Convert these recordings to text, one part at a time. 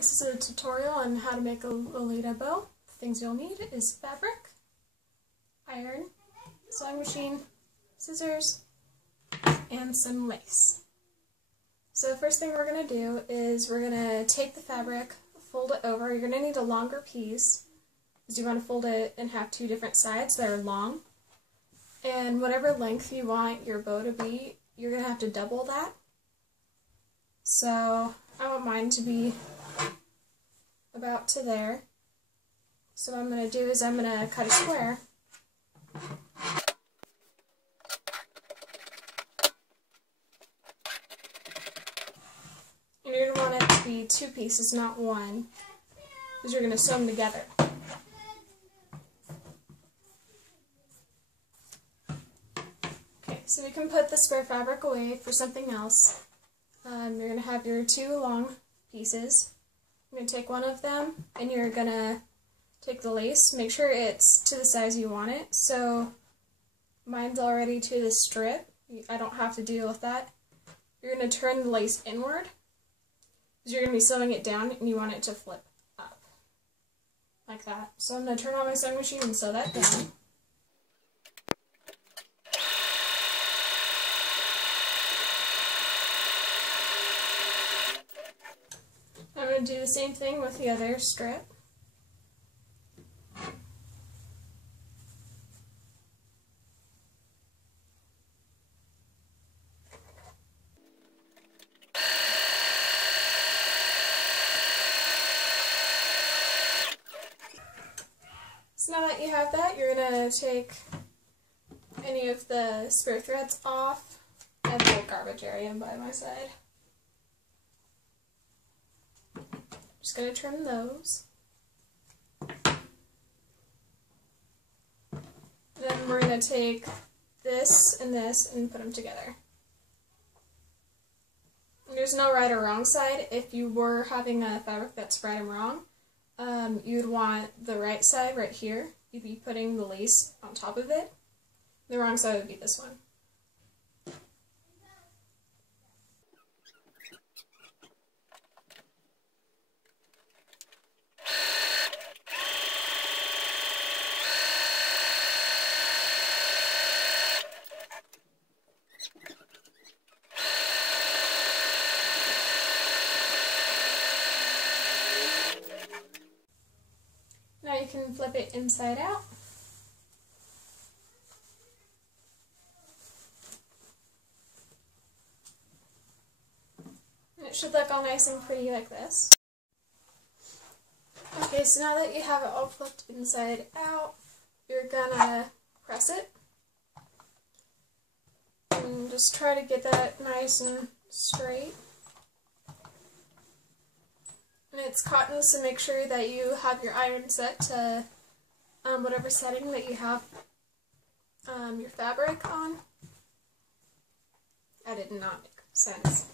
This is a tutorial on how to make a Lolita bow. The things you'll need is fabric, iron, sewing machine, scissors, and some lace. So the first thing we're going to do is we're going to take the fabric, fold it over. You're going to need a longer piece because you want to fold it and have two different sides that are long. And whatever length you want your bow to be, you're going to have to double that. So I want mine to be about to there. So what I'm going to do is I'm going to cut a square. And you're going to want it to be two pieces, not one, because you're going to sew them together. Okay, so we can put the spare fabric away for something else. You're going to have your two long pieces. You're going to take one of them, and you're going to take the lace. Make sure it's to the size you want it. So mine's already to the strip. I don't have to deal with that. You're going to turn the lace inward, because you're going to be sewing it down, and you want it to flip up, like that. So I'm going to turn on my sewing machine and sew that down. I'm going to do the same thing with the other strip. So now that you have that, you're going to take any of the spare threads off. I have a little garbage area by my side. Just going to trim those. Then we're going to take this and put them together. There's no right or wrong side. If you were having a fabric that's right and wrong, you'd want the right side right here. You'd be putting the lace on top of it. The wrong side would be this one. Now you can flip it inside out. And it should look all nice and pretty like this. Okay, so now that you have it all flipped inside out, you're gonna press it. And just try to get that nice and straight. And it's cotton, so make sure that you have your iron set to whatever setting that you have your fabric on. That did not make sense.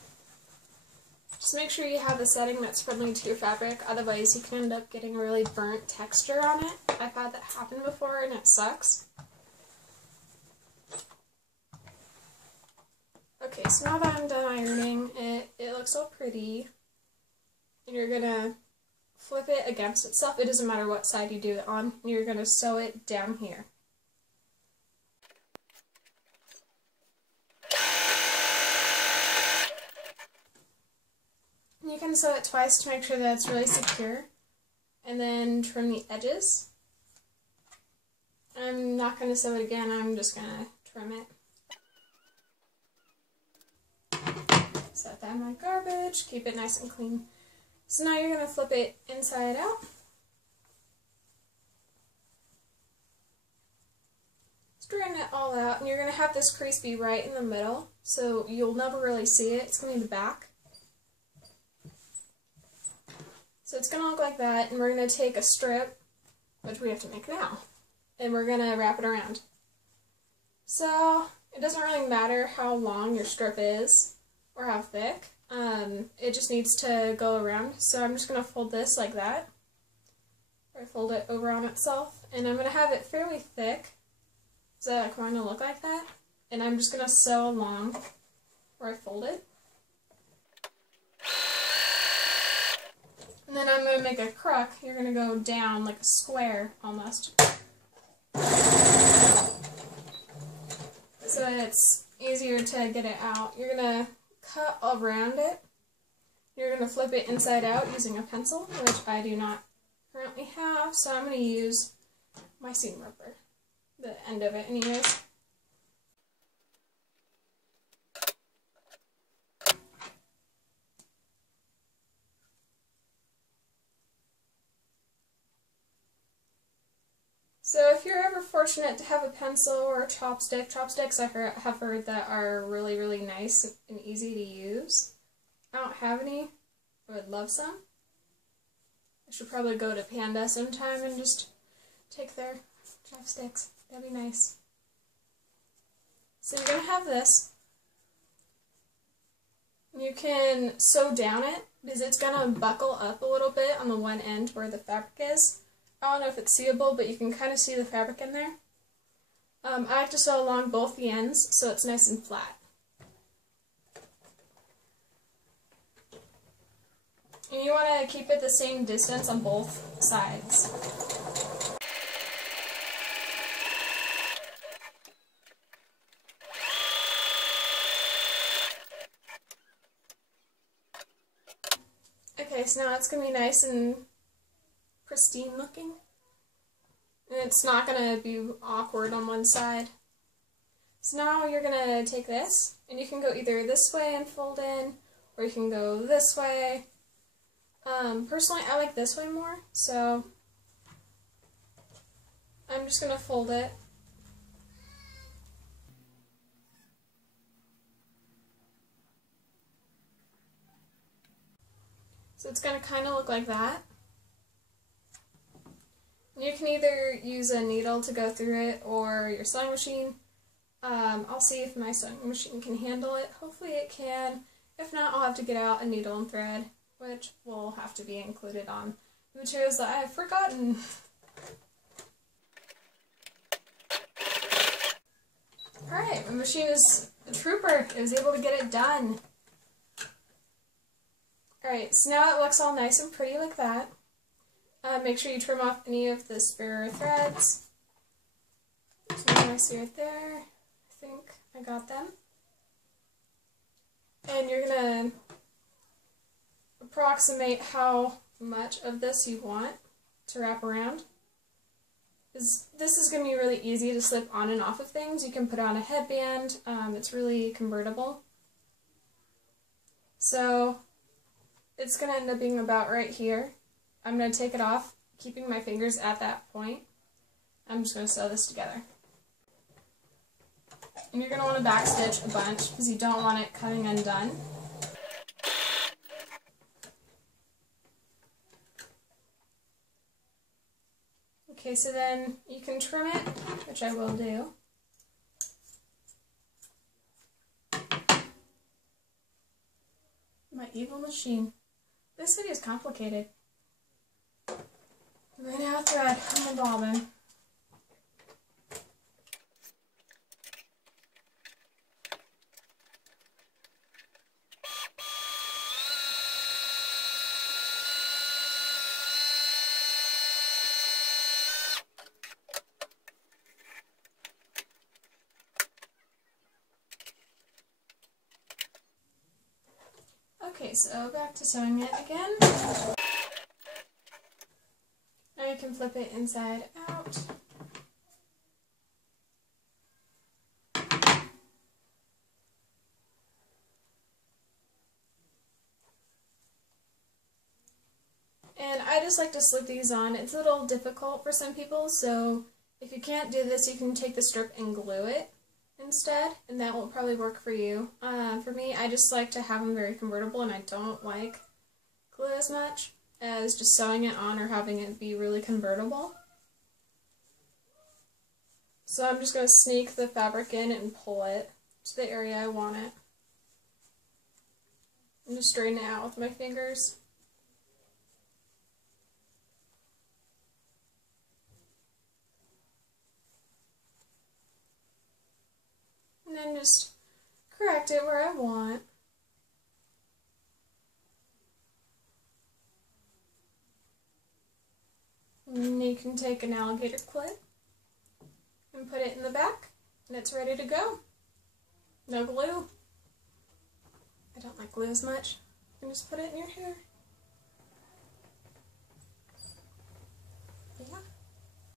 Just make sure you have a setting that's friendly to your fabric, otherwise you can end up getting a really burnt texture on it. I've had that happen before and it sucks. Okay, so now that I'm done ironing, it looks all pretty. And you're going to flip it against itself. It doesn't matter what side you do it on. And you're going to sew it down here. And you can sew it twice to make sure that it's really secure. And then trim the edges. I'm not going to sew it again. I'm just going to trim it. Set that in my garbage. Keep it nice and clean. So now you're going to flip it inside out. Straighten it all out, and you're going to have this crease be right in the middle, so you'll never really see it. It's going to be the back. So it's going to look like that, and we're going to take a strip, which we have to make now, and we're going to wrap it around. So it doesn't really matter how long your strip is, or how thick. It just needs to go around. So I'm just going to fold this like that. Or fold it over on itself. And I'm going to have it fairly thick. So I want to look like that. And I'm just going to sew along where I fold it. And then make a crook, you're going to go down like a square almost. So it's easier to get it out. You're going to cut around it. You're going to flip it inside out using a pencil, which I do not currently have, so I'm going to use my seam ripper, the end of it anyways. So if you're ever fortunate to have a pencil or a chopstick, chopsticks I have heard that are really, really nice and easy to use. I don't have any. I would love some. I should probably go to Panda sometime and just take their chopsticks. That'd be nice. So you're going to have this. You can sew down it because it's going to buckle up a little bit on the one end where the fabric is. I don't know if it's seeable, but you can kind of see the fabric in there. I like to sew along both the ends so it's nice and flat. And you want to keep it the same distance on both sides. Okay, so now it's going to be nice and pristine looking. And it's not going to be awkward on one side. So now you're going to take this, and you can go either this way and fold in, or you can go this way. Personally, I like this way more, so I'm just going to fold it. So it's going to kind of look like that. You can either use a needle to go through it or your sewing machine. I'll see if my sewing machine can handle it. Hopefully it can. If not, I'll have to get out a needle and thread, which will have to be included on the materials that I have forgotten. Alright, my machine is a trooper. It was able to get it done. Alright, so now it looks all nice and pretty like that. Make sure you trim off any of the spare threads. So I see right there. I think I got them. And you're going to approximate how much of this you want to wrap around. This is going to be really easy to slip on and off of things. You can put on a headband. It's really convertible. So it's going to end up being about right here. I'm going to take it off, keeping my fingers at that point. I'm just going to sew this together. And you're going to want to backstitch a bunch because you don't want it cutting undone. Okay, so then you can trim it, which I will do. My evil machine. This video is complicated. Right now, thread on the bobbin. Okay, so back to sewing it again. Now you can flip it inside out. And I just like to slip these on. It's a little difficult for some people, so if you can't do this, you can take the strip and glue it instead, and that will probably work for you. For me, I just like to have them very convertible, and I don't like glue as much as just sewing it on or having it be really convertible. So I'm just going to sneak the fabric in and pull it to the area I want it. And just straighten it out with my fingers. And then just correct it where I want. you can take an alligator clip and put it in the back, and it's ready to go. No glue. I don't like glue as much. You can just put it in your hair. Yeah.